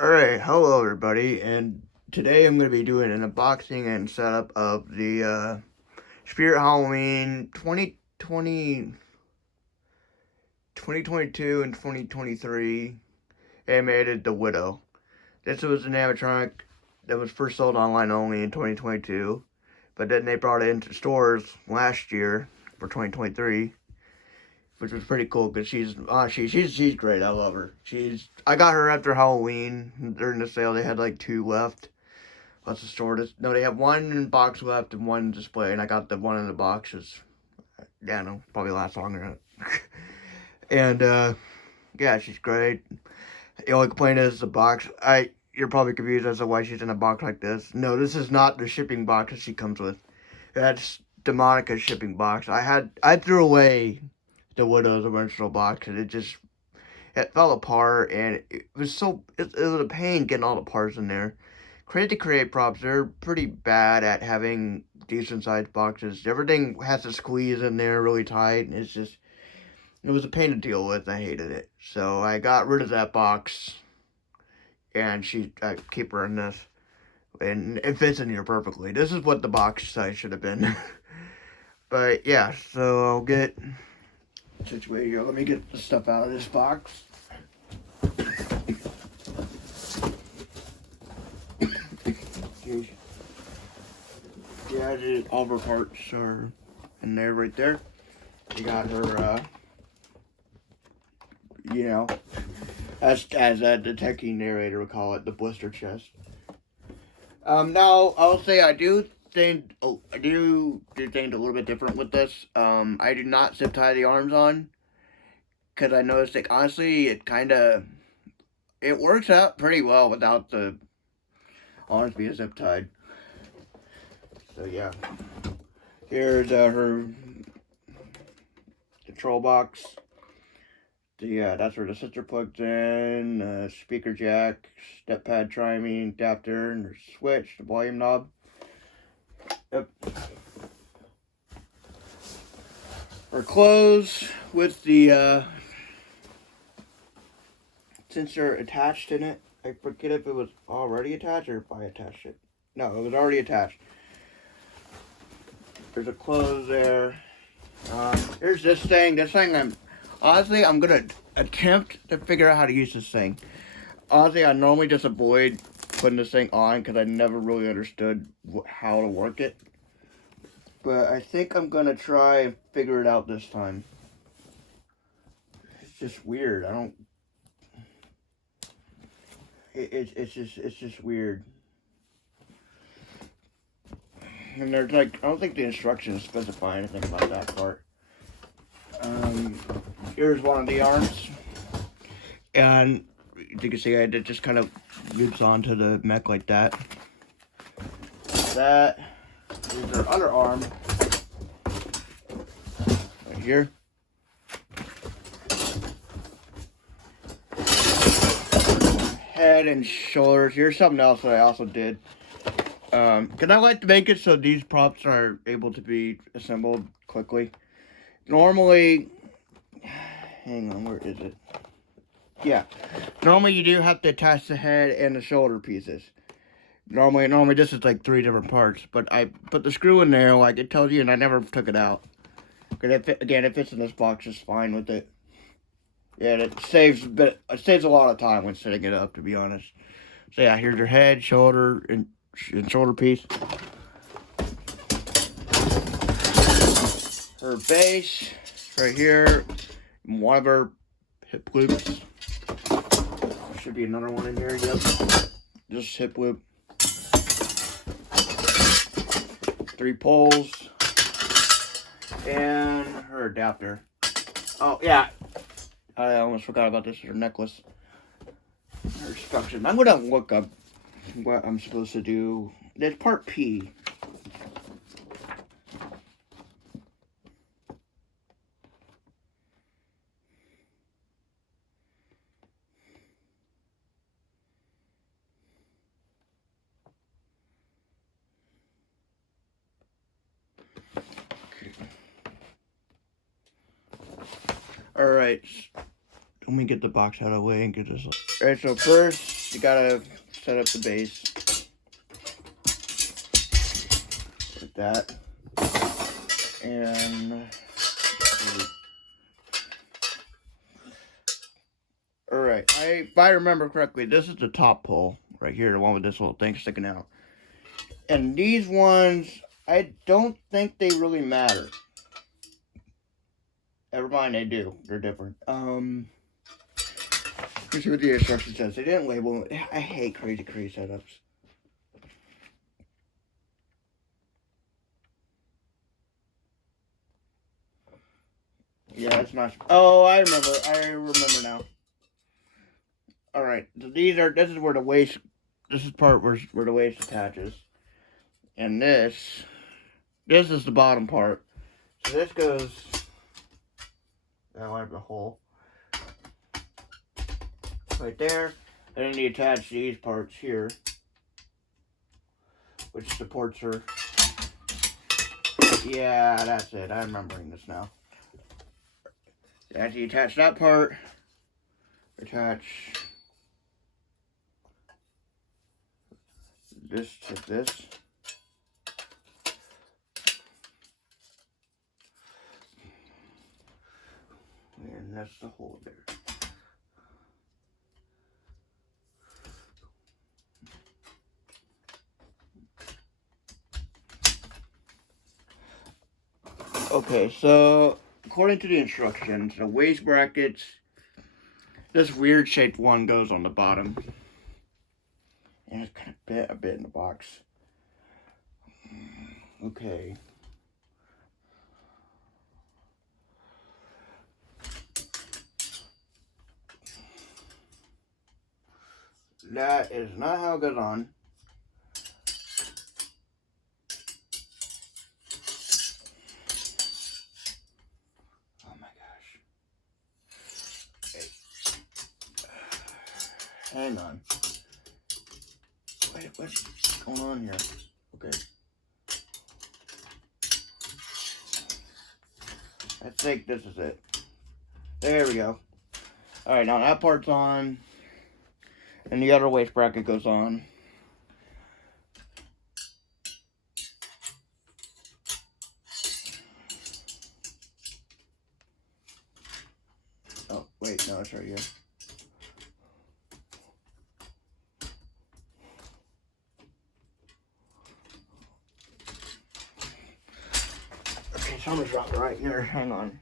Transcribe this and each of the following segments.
Alright, hello everybody, and today I'm going to be doing an unboxing and setup of the Spirit Halloween 2022 and 2023 animated The Widow. This was an animatronic that was first sold online only in 2022, but then they brought it into stores last year for 2023. Which was pretty cool because she's great. I love her. I got her after Halloween during the sale. They had like two left. Plus the store. No, they have one in box left and one in display, and I got the one in the box. Yeah, no, probably last longer. And yeah, she's great. The only complaint is the box. You're probably confused as to why she's in a box like this. No, this is not the shipping box that she comes with. That's Demonica's shipping box. I threw away the Widow's original box, and it fell apart, and it was a pain getting all the parts in there. Credit to Create Props, they're pretty bad at having decent sized boxes. Everything has to squeeze in there really tight, and it was a pain to deal with. I hated it, so I got rid of that box, and I keep her in this, and it fits in here perfectly. This is what the box size should have been. But yeah, so I'll get situated here. Let me get the stuff out of this box. Yeah, all of her parts are in there, right there. You got her, as a detecting narrator would call it, the blister chest. Now I'll say I do think a little bit different with this. I do not zip tie the arms on because I noticed that honestly it works out pretty well without the arms being zip tied. So yeah, here's her control box. That's where the sensor plugs in, speaker jack, step pad timing adapter, and her switch, the volume knob. Yep. Her clothes with the sensor attached in it. I forget if it was already attached or if I attached it. No, it was already attached. There's a clothes there. Here's this thing. I'm gonna attempt to figure out how to use this thing. Honestly, I normally just avoid putting this thing on because I never really understood how to work it. But I think I'm gonna try and figure it out this time. It's just weird. I don't. It's just weird. And there's I don't think the instructions specify anything about that part. Here's one of the arms, and you can see it just kind of loops onto the mech like that. That is her other arm, right here. Head and shoulders. Here's something else that I also did. Because I like to make it so these props are able to be assembled quickly. Normally, hang on, where is it? Yeah, normally you do have to attach the head and the shoulder pieces. Normally this is like 3 different parts, but I put the screw in there like it tells you, and I never took it out. Because it fits in this box just fine with it. Yeah, and it saves a lot of time when setting it up, to be honest. So yeah, here's your head, shoulder, and shoulder piece. Her base right here. One of her hip loops. There should be another one in here. Yep, just hip loop. 3 poles and her adapter. Oh yeah, I almost forgot about this. Her necklace. Her instructions. I'm gonna look up what I'm supposed to do. That's part P. Alright, let me get the box out of the way and get this. Alright, so first you gotta set up the base. Like that. And alright, if I remember correctly, this is the top pole right here, the one with this little thing sticking out. And these ones, I don't think they really matter. Never mind, they do. They're different. Let's see what the instructions says. They didn't label them. I hate crazy setups. Yeah, it's not. Oh, I remember now. Alright, so this is where the waist, this is part where the waist attaches. And this is the bottom part. So this goes, I have the hole right there. And then you attach these parts here, which supports her. Yeah, that's it. I'm remembering this now. After you attach that part, attach this to this. And that's the hole there. Okay, so according to the instructions, the waist brackets, this weird shaped one goes on the bottom. And it's kind of bit a bit in the box. Okay. That is not how it goes on. Oh my gosh. Hey. Hang on. Wait, what's going on here? Okay. I think this is it. There we go. Alright, now that part's on. And the other waist bracket goes on. Oh, wait, no, it's right here. Okay, someone's dropped it right here. Hang on.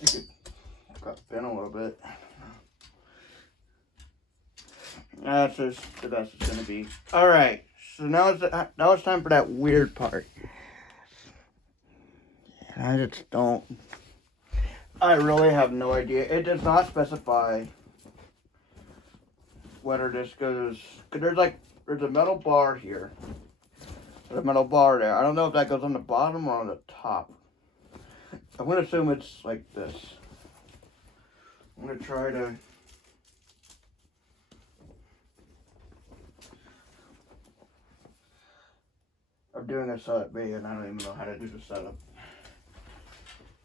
I think it got bent a little bit. That's just the best it's gonna be. Alright, so now it's time for that weird part. I just don't. I really have no idea. It does not specify whether this goes. Cause there's a metal bar here. There's a metal bar there. I don't know if that goes on the bottom or on the top. I'm gonna assume it's like this. I'm gonna try to. I'm doing a setup video and I don't even know how to do the setup.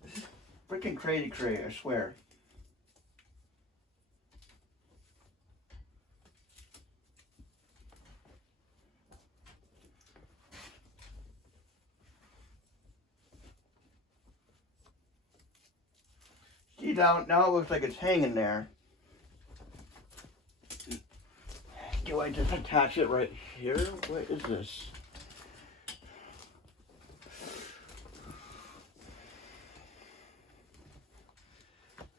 This is freaking crazy, I swear. See, now it looks like it's hanging there. Do I just attach it right here? What is this?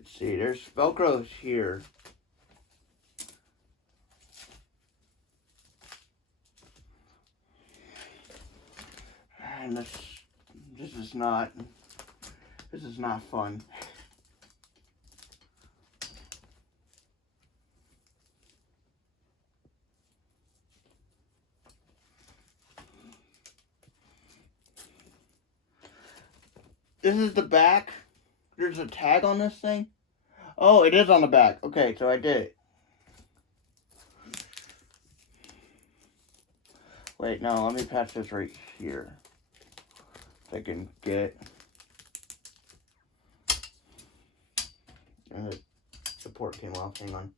Let's see, there's Velcro here. And this is not fun. This is the back. There's a tag on this thing. Oh, it is on the back. Okay, so I did it. Wait, no, let me patch this right here. If I can get... the port came off, hang on.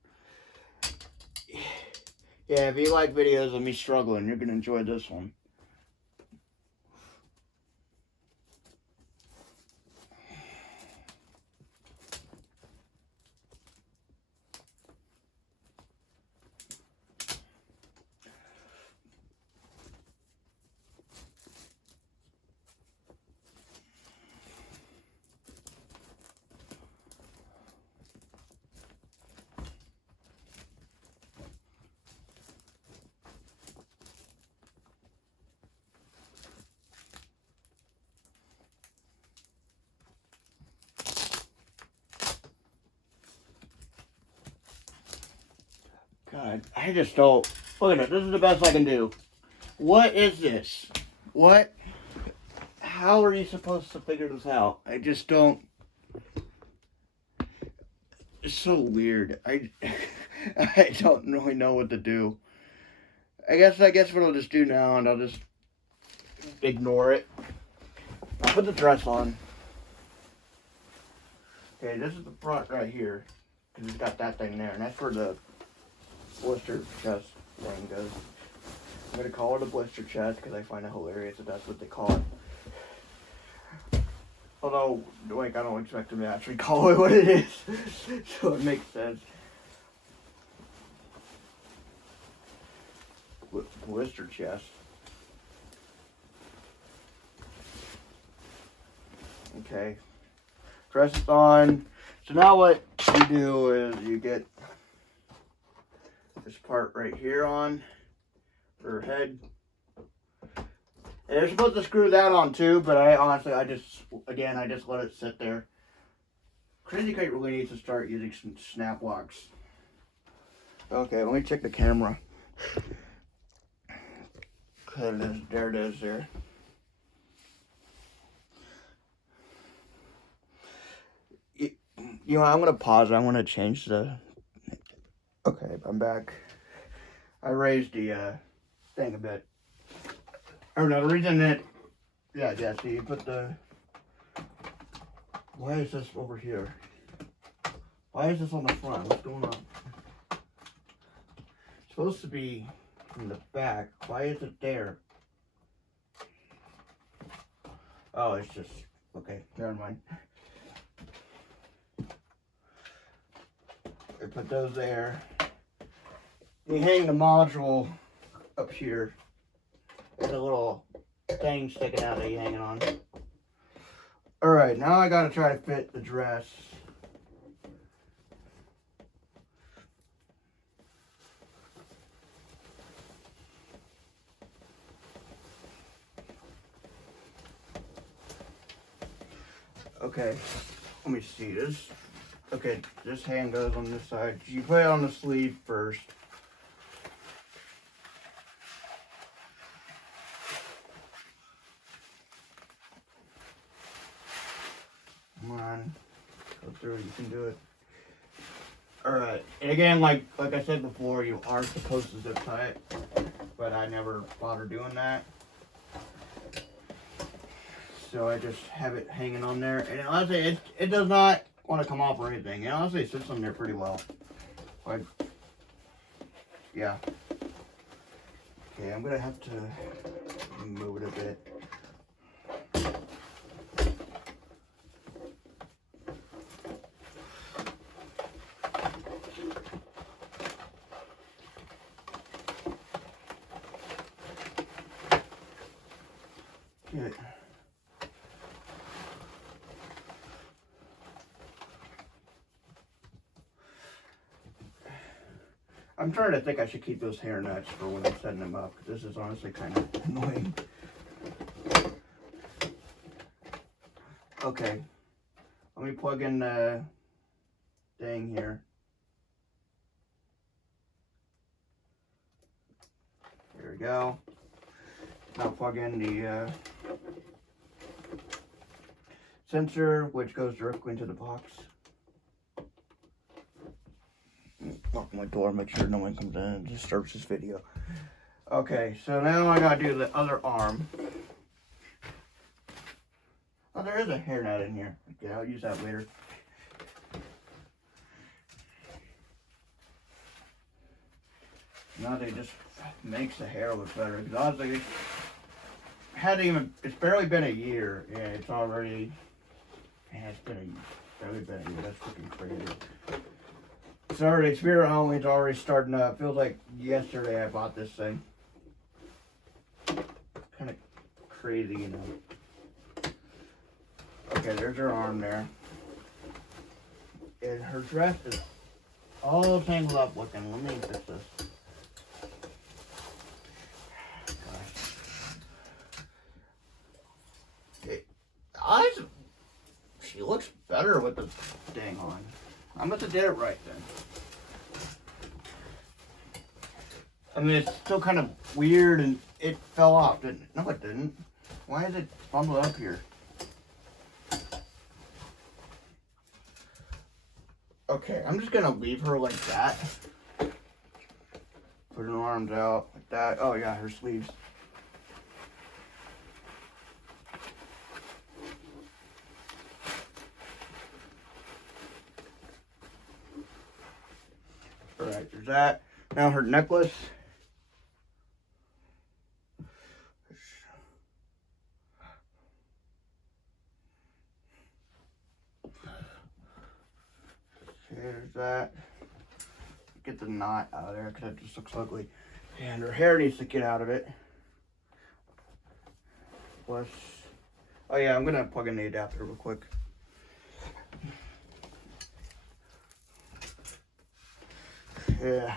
Yeah, if you like videos of me struggling, you're going to enjoy this one. God, I just don't... Look at it, this is the best I can do. What is this? What? How are you supposed to figure this out? I just don't... It's so weird. I don't really know what to do. I guess what I'll just do now, and I'll just ignore it. I'll put the dress on. Okay, this is the front right here. Because it's got that thing there, and that's where the blister chest thing goes. I'm going to call it a blister chest because I find it hilarious that that's what they call it. Although, like, I don't expect them to actually call it what it is. So it makes sense. Blister chest. Okay. Dress is on. So now what you do is you get this part right here on for her head. And you're supposed to screw that on too, but I just let it sit there. Crazy Kite really needs to start using some snap locks. Okay, let me check the camera. There it is there. You know, I'm going to pause. I want to change the... Okay, I'm back. I raised the thing a bit. Or no, the reason that... Yeah, see, you put the... Why is this over here? Why is this on the front? What's going on? It's supposed to be from the back. Why is it there? Oh, it's just... Okay, never mind. I put those there. You hang the module up here. There's a little thing sticking out that you're hanging on. Alright, now I gotta try to fit the dress. Okay, let me see this. Okay, this hand goes on this side. You put it on the sleeve first. Come on, go through it, you can do it. Alright, and again, like I said before, you are supposed to zip tie it, but I never bothered doing that. So I just have it hanging on there, and honestly, it does not want to come off or anything. And honestly, it sits on there pretty well. Like, yeah. Okay, I'm gonna have to move it a bit. Okay. I'm trying to think I should keep those hair nuts for when I'm setting them up, because this is honestly kind of annoying. Okay, let me plug in the thing here. There we go. Now plug in the sensor, which goes directly into the box. Lock my door, make sure no one comes in and disturbs this video. Okay, so now I gotta do the other arm. Oh, there is a hairnet in here. Okay, I'll use that later. Now they just makes the hair look better. Because honestly, it's barely been a year, and it's already, barely been a year. That's freaking crazy. It's already, Spirit Halloween's already starting up. It feels like yesterday I bought this thing. Kind of crazy, you know. Okay, there's her arm there. And her dress is all tangled up looking. Let me fix this. She looks better with the thing on. I must have did it right then. I mean, it's still kind of weird and it fell off, didn't it? No, it didn't. Why is it bundled up here? Okay, I'm just gonna leave her like that. Put her arms out like that. Oh yeah, her sleeves. Alright, there's that. Now her necklace. There's that. Get the knot out of there because that just looks ugly. And her hair needs to get out of it. Plus, oh yeah, I'm gonna plug in the adapter real quick. Yeah.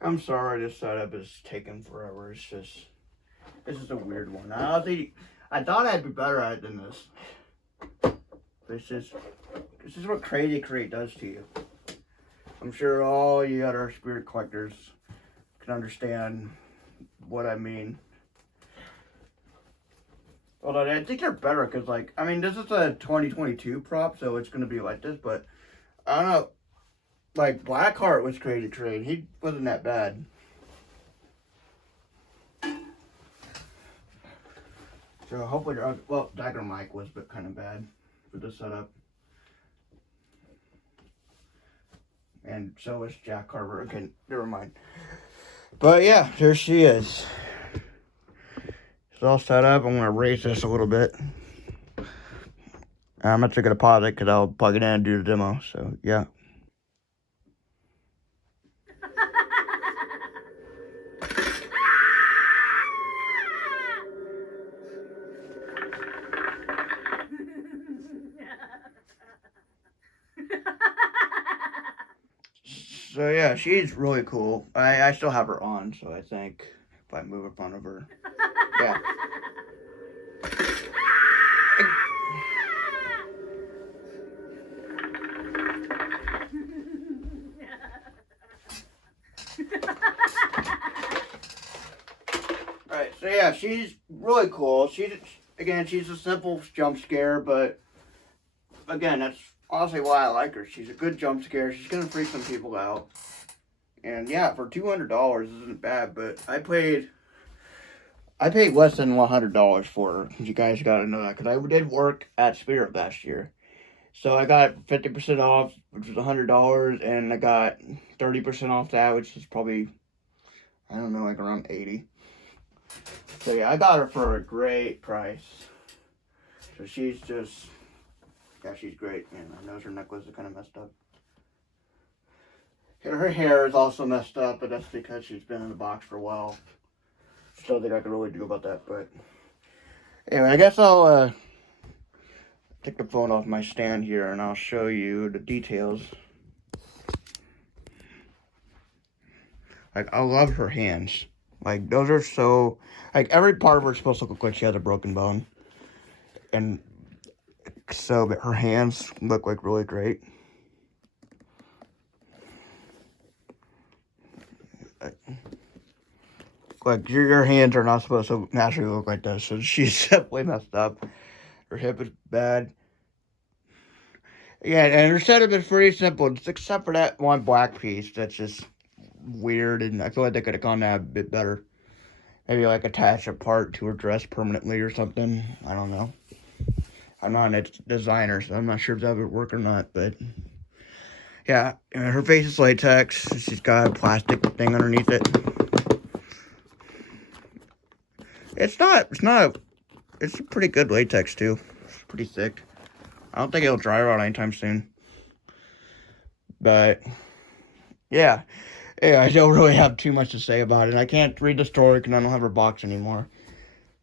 I'm sorry this setup is taking forever. It's just, this is a weird one. I thought I'd be better at it than this. This is what Crazy Crate does to you. I'm sure all you other spirit collectors can understand what I mean. Although I think they're better because, like, I mean, this is a 2022 prop, so it's going to be like this, but I don't know. Like, Blackheart was Crazy Crate. He wasn't that bad. So hopefully, well, Dagger Mike was kind of bad for the setup. And so is Jack Carver. Okay, never mind. But yeah, there she is. It's all set up. I'm going to raise this a little bit. I'm actually going to pause it because I'll plug it in and do the demo. So, yeah. So yeah, she's really cool. I still have her on, so I think if I move in front of her, yeah. Alright, so yeah, she's really cool. She's a simple jump scare, but again, that's honestly why I like her. She's a good jump scare. She's gonna freak some people out. And yeah, for $200 isn't bad, but I paid less than $100 for her. You guys gotta know that, because I did work at Spirit last year. So I got 50% off, which was $100, and I got 30% off that, which is probably, I don't know, like around 80. So yeah, I got her for a great price. So she's just, yeah, she's great. Man, I know her necklace is kind of messed up. Her hair is also messed up, but that's because she's been in the box for a while. Still think I can really do about that, but anyway, I guess I'll take the phone off my stand here and I'll show you the details. Like, I love her hands. Like, those are so, like, every part of her is supposed to look like she has a broken bone. And so, but her hands look like really great. Like, your hands are not supposed to naturally look like this, so she's definitely messed up. Her hip is bad. Yeah, and her setup is pretty simple, just except for that one black piece that's just weird, and I feel like they could have gone that a bit better. Maybe, like, attach a part to her dress permanently or something. I don't know. I'm not a designer, so I'm not sure if that would work or not, but... Yeah, her face is latex. She's got a plastic thing underneath it. It's a pretty good latex, too. It's pretty thick. I don't think it'll dry out anytime soon. But, yeah. Yeah, I don't really have too much to say about it. I can't read the story because I don't have her box anymore.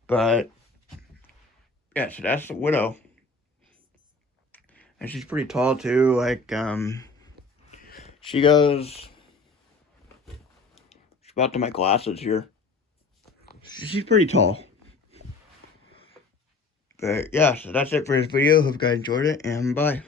But, yeah, so that's the Widow. And she's pretty tall, too. Like, she goes... It's about to my glasses here. She's pretty tall. But, yeah, so that's it for this video. Hope you guys enjoyed it, and bye.